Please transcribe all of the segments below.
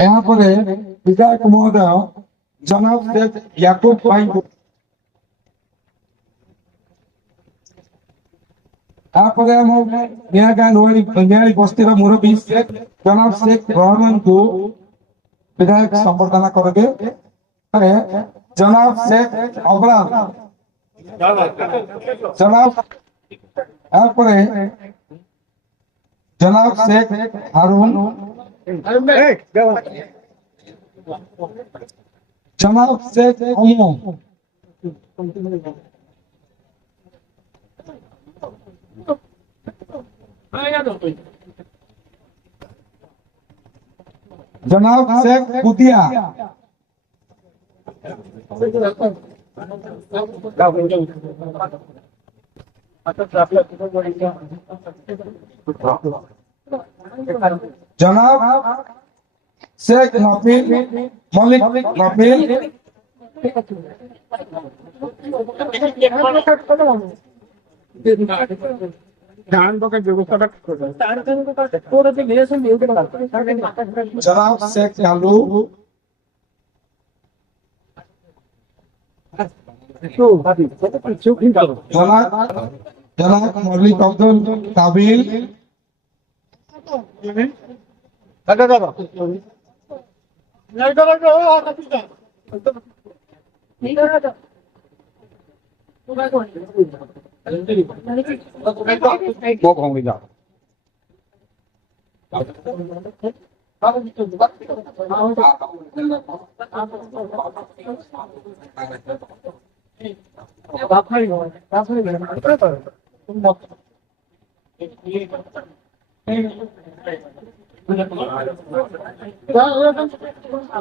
यहाँ पर विधायक महोदय जनाब शेख याकूब भाई नियाली बस्तीर मुरबी जनाब शेख रहमान को विधायक संबर्धना करेंगे। जनाब शेख अबरार जनाब जनाब शेख हारून जनाब शेख अमो जनाब शेख कुतिया जनाब शेख नफील मलिक नफील जनाब शेख कालू जनाब मलिक अब्दुल काबिल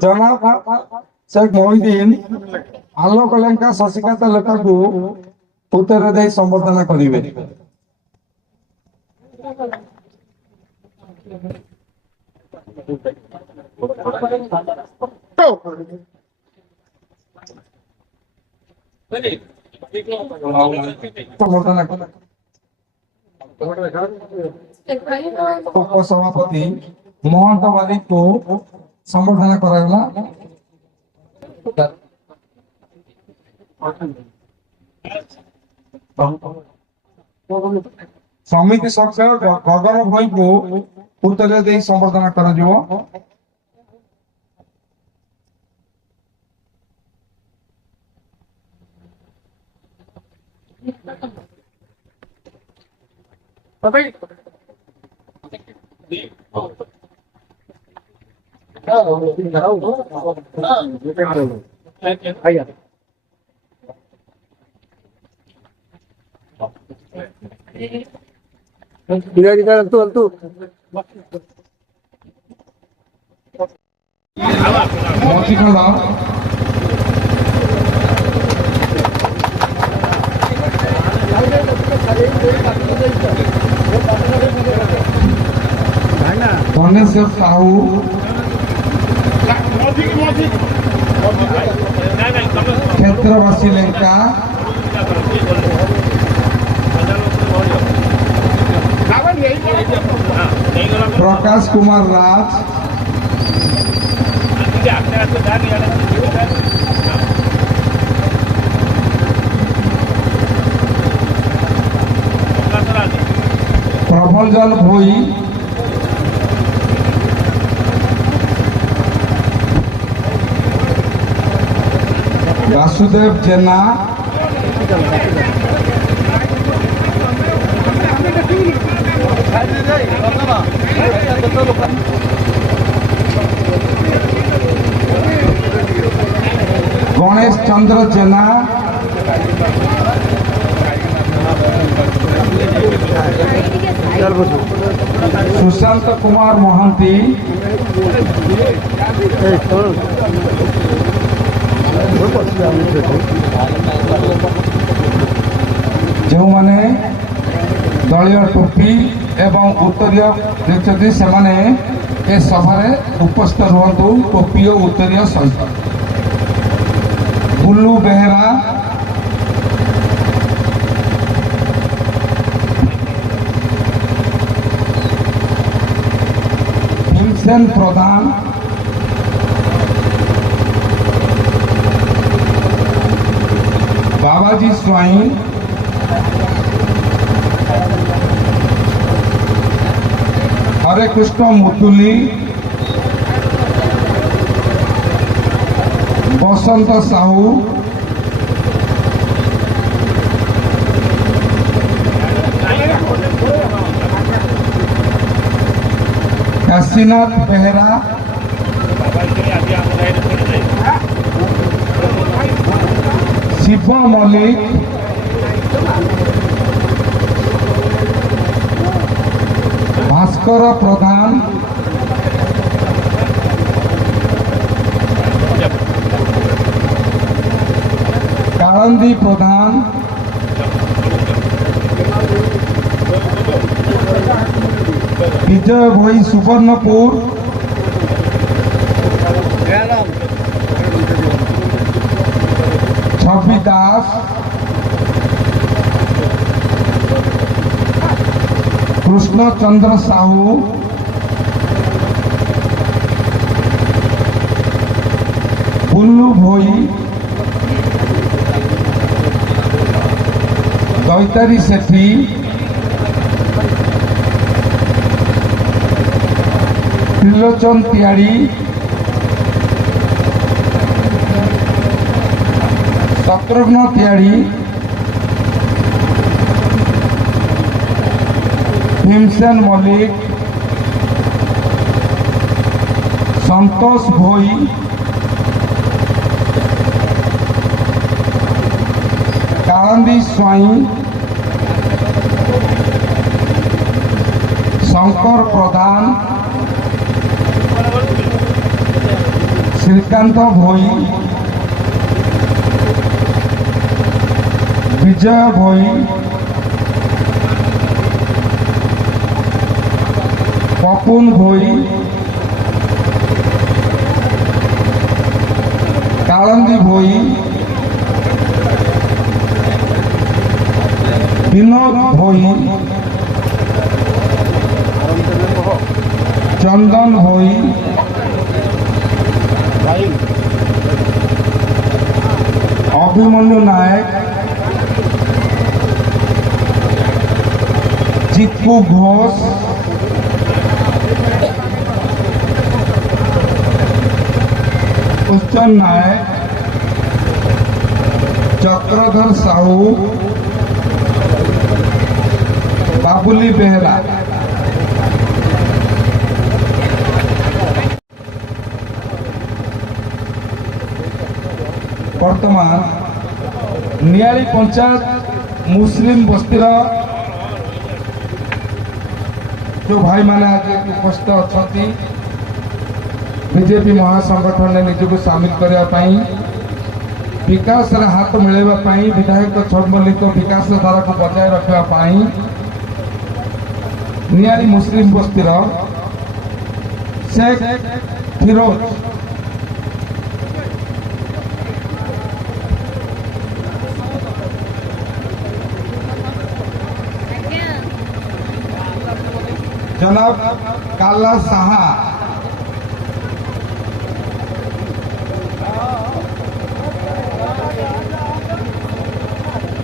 जनाब शेख मोहिद्दीन आलोक लेंका शशिकांत लेखा को उत्तर दे संबर्धना करिवे। उपसभापति महंत मालिक को संबर्धना करागला। समिति सदस्य गगन भाई को उत्तर दे संबर्धना कर साहू क्षेत्रवासी लेंका प्रकाश कुमार राज प्रभंजन भोई वासुदेव जेना गणेश चंद्र जेना सुशांत कुमार महांती जो माने दलीय टोपी एवं उत्तरीय से सभारे उपस्थित रुहतु टोपी और उत्तरीय सहित बुल्लू बेहेरा भीमसेन प्रधान, बाबाजी स्वाई, हरे कृष्ण मुतुली, बसंत साहू, काशीनाथ बेहरा, शिव मल्लिक, भास्कर प्रधान, कालंदी प्रधान, विजय भाई सुवर्णपुर, छवि दास, कृष्ण चंद्र साहू, बुल्लू भोई, दैतारी सेठी, त्रिलोचन तिवारी, शत्रुघ्न तिवारी, भीमसेन मल्लिक, संतोष भोई, कालंदी स्वाई, शंकर प्रधान, श्रीकांत भोई, विजय भोई, पपुन भोई, कालंदी भोई, विनोद भोई, चंदन भोई, अभिमन्यु नायक, चिक्कू घोष, उच्चन नायक, चक्रधर साहू, बाबुली बेहरा। वर्तमान नियाली पंचायत मुस्लिम बस्तीर जो भाई माने आज उपस्थित अच्छा बीजेपी महासंगठन ने निजक सामिल करने विकास हाथ मिलवाई विधायक छटमल्लिक विकास धारा को बजाय रखापी नियाली मुस्लिम बस्तीर शेख फिरोज जनाब काला साहा,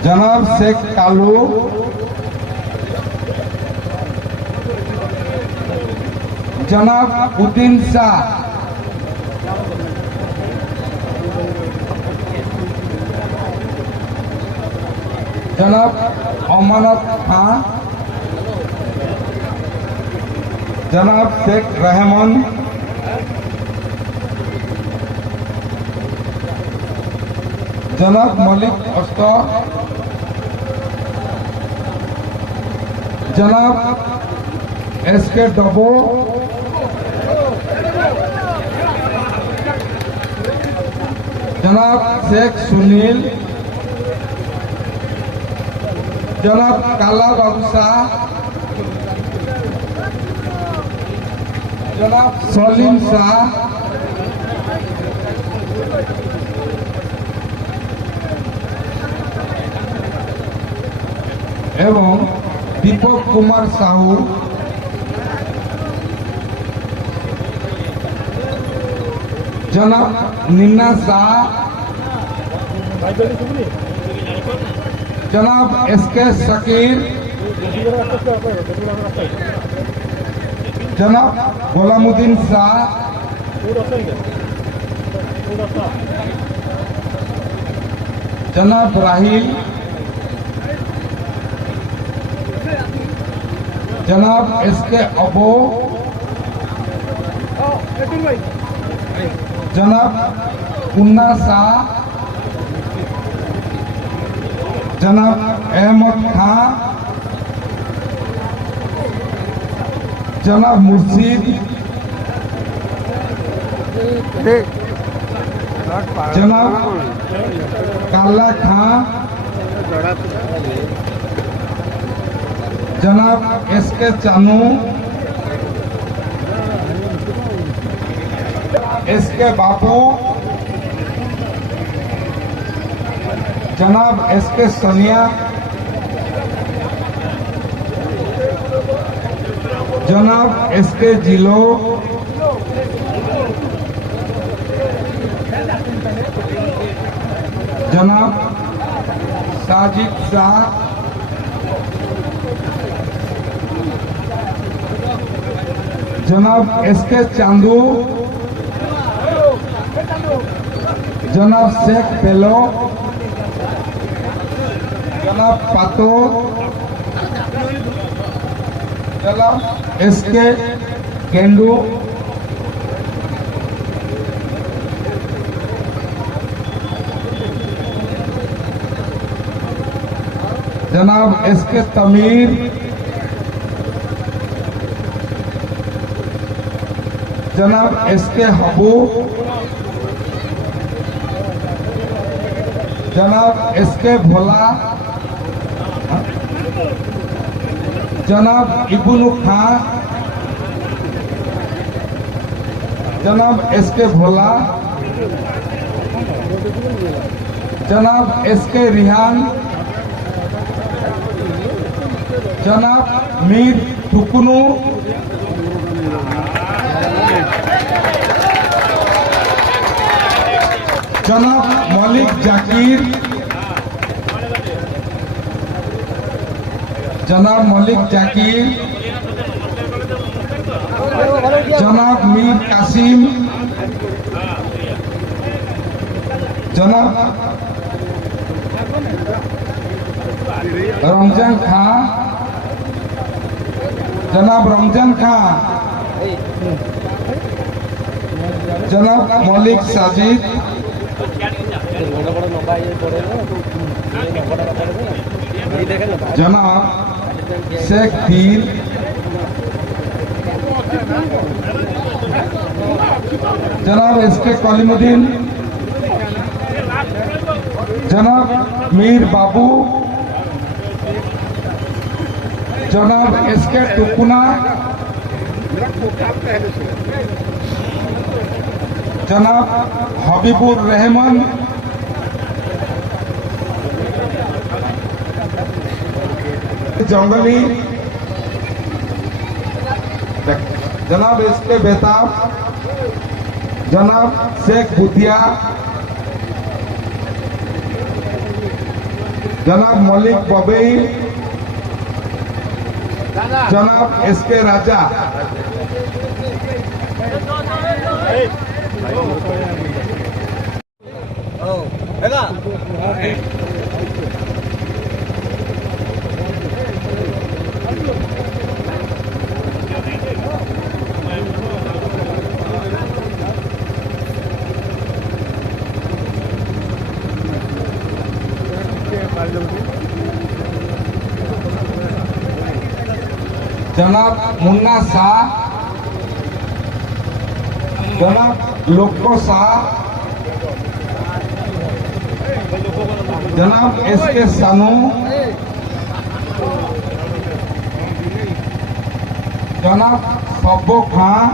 जनाब शेख कालू, जनाब उद्दीन शाह, जनाब अमानत खां, जनाब शेख रहमान, जनाब मलिक अस्कर, जनाब एसके डबो, जनाब शेख सुनील, जनाब काला बाबू शाह, जनाब सलीम शाह, एवं दीपक कुमार साहू जनाब निन्ना शाह, जनाब SK शकीर, जनाब गुलामुद्दीन शाह, जनाब राहिल, जनाब SK अबो, जनाब मुन्ना शाह, जनाब अहमद खान, जनाब मुर्शीद, जनाब काला खान, जनाब SK चानू, SK बापू, जनाब SK सोनिया, जनाब SK जिलो, जनाब साजिद शाह, जनाब SK चांदू, जनाब शेख पेलो, जनाब पातो, जनाब SK गेंडू, जनाब SK तमीर, जनाब SK हबू, जनाब SK भोला, जनाब इब्नू खान, जनाब SK भोला, जनाब SK रिहान, जनाब मीर टुकनू, जनाब मलिक जाकिर, जनाब मलिक जाकिर, जनाब मीर कासिम, जनाब रमजान खान, जनाब रमजान खान, जनाब मलिक साजिद, जनाब शेख पीर, जनाब SK कलीमुद्दीन, जनाब मीर बाबू, जनाब SK टुकुना, जनाब हबीबुर रहमान, जंगली, जनाब SK बेताब, जनाब शेख बुतिया, जनाब मलिक बबई, जनाब SK राजा, जनाब मुन्ना शाह, जनाब लोको शाह, जनाब SK सानू, जनाब सब्बो खान,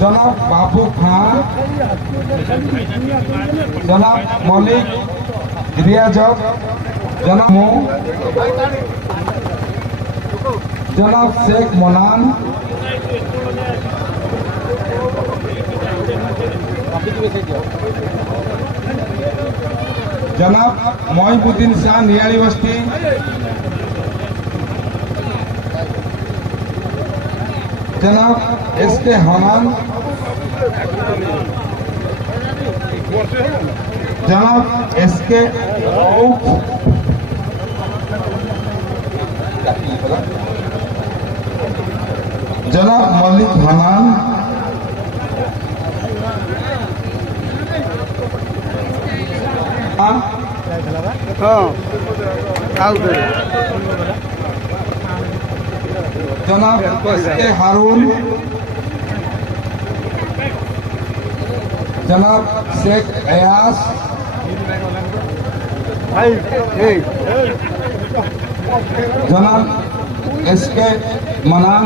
जनाब बाबू खान, जनाब मलिक रियाजत, जनाब जनाब शेख मोनान, जनाब मोइनुद्दीन शाह नियाली बस्ती, जनाब एस के हमान, जनाब एस के जनाब मलिक हनान, जनाब एस के हारून, जनाब शेख अयास, जनाब एस के मनान,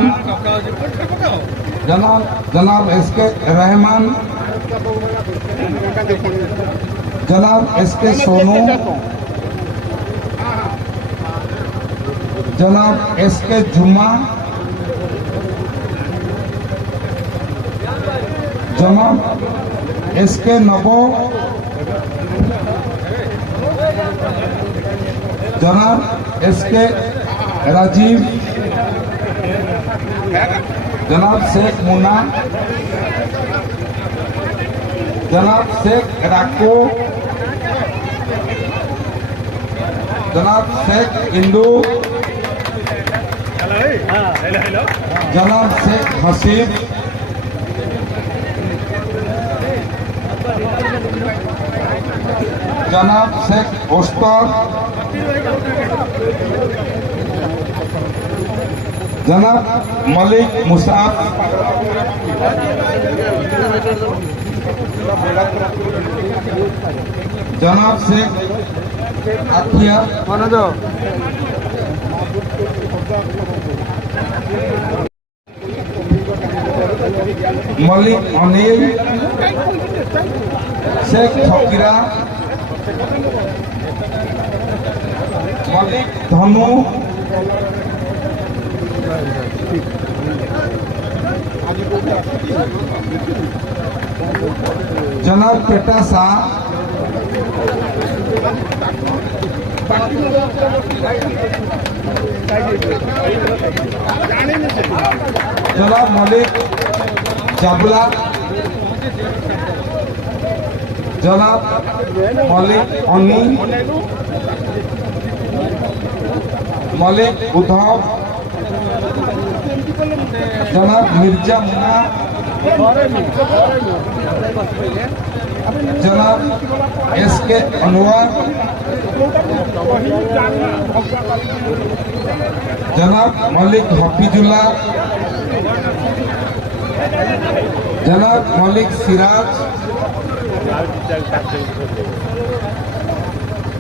जनाब एस के रहमान, जनाब एस के सोनू, जनाब एस के जुम्मा, जनाब एस के नबो, जनाब एस के राजीव, जनाब शेख मुन्ना, जनाब शेख राको, जनाब शेख इंदू, जनाब शेख हसीब, जनाब शेख ओस्तर, जनाब मलिक मुसाफ, जनाब शेख आथिया, मलिक अनिल, शेख फकीरा, मलिक धनु, जनाब पेटा शाह, जनाब मलिक जाबला, जनाब मलिक अनी, मलिक उद्धव, जनाब मिर्जा मुन्ना, जनाब एस के अनवर, जनाब मलिक हफीजुल्लाह, जनाब मलिक सिराज,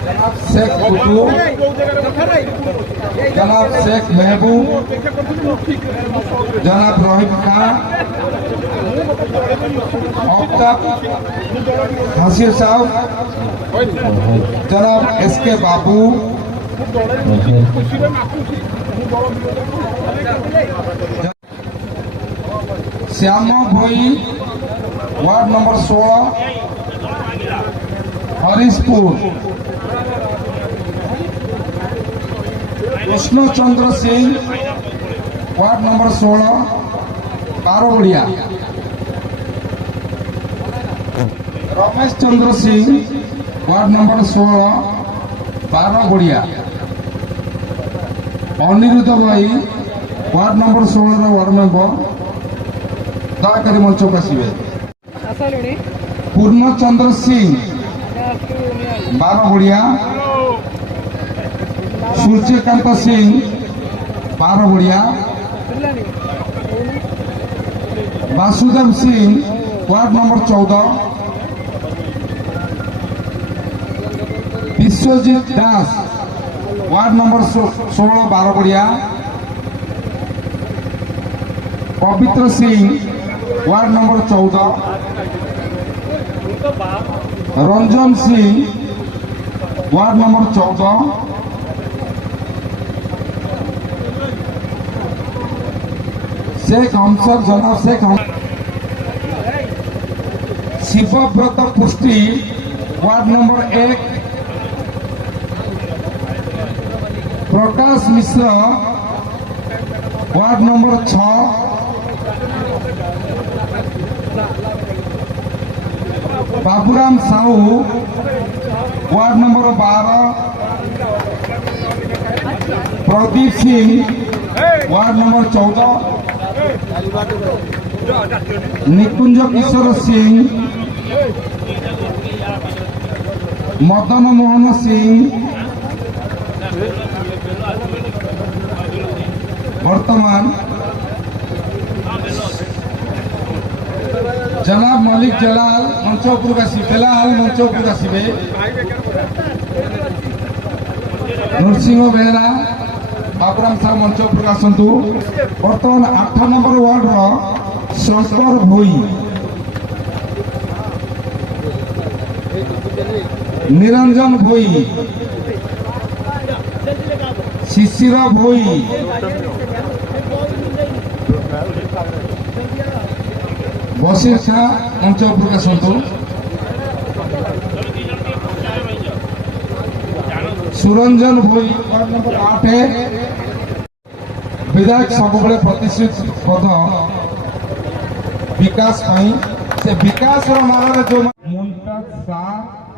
जनाब शेख कुतू, जनाब शेख महबूब, जनाब रोहित खान, आफ्ताब हसीर साहब, जनाब S K Babu, Shyama Bhoi ward number 16 Harishpur, Krishna Chandra Singh ward number 16 Barobadia, Ramesh Chandra Singh ward number 16 Barobadia, Aniruddha भाई वार्ड नंबर 16 वार्ड मेंबर दयाकोरी मंच को आसवे, Purnachandra Singh Barobadia, Suryakant Singh Barobadia, Vasudev Singh ward number 14, Vishwajit Das ward number 16 Barobadia, Pavitra Singh ward number 14, Ranjan Singh ward number 14, Sheikh Hamsar जनाब Sheikh Shivavrat Pushti ward number 1 Prakash Mishra ward number 6 Baburam Sahu ward number 12 Pradeep Singh ward number 14 Nikunj Kishore Singh Madan Mohan Singh वर्तमान जनाब मलिक जलाल मंच उपरକୁ ଆସିବେ बेलाल मंच उपरକୁ ଆସିବେ नरसिंह बेहरा बाबूराम साहब मंच उपरକୁ आसନ୍ତୁ वर्तमान 8 नंबर वार्ड रो शंकर भोई निरंजन भोई शिशिर भोई बशीर शाह मंच उपरକୁ आसନ୍ତୁ सुरंजन भोई वार्ड नंबर 8 विधायक सब प्रतिश्रुतिबद्ध विकास से विकास मार्ग जो मुमताज शाह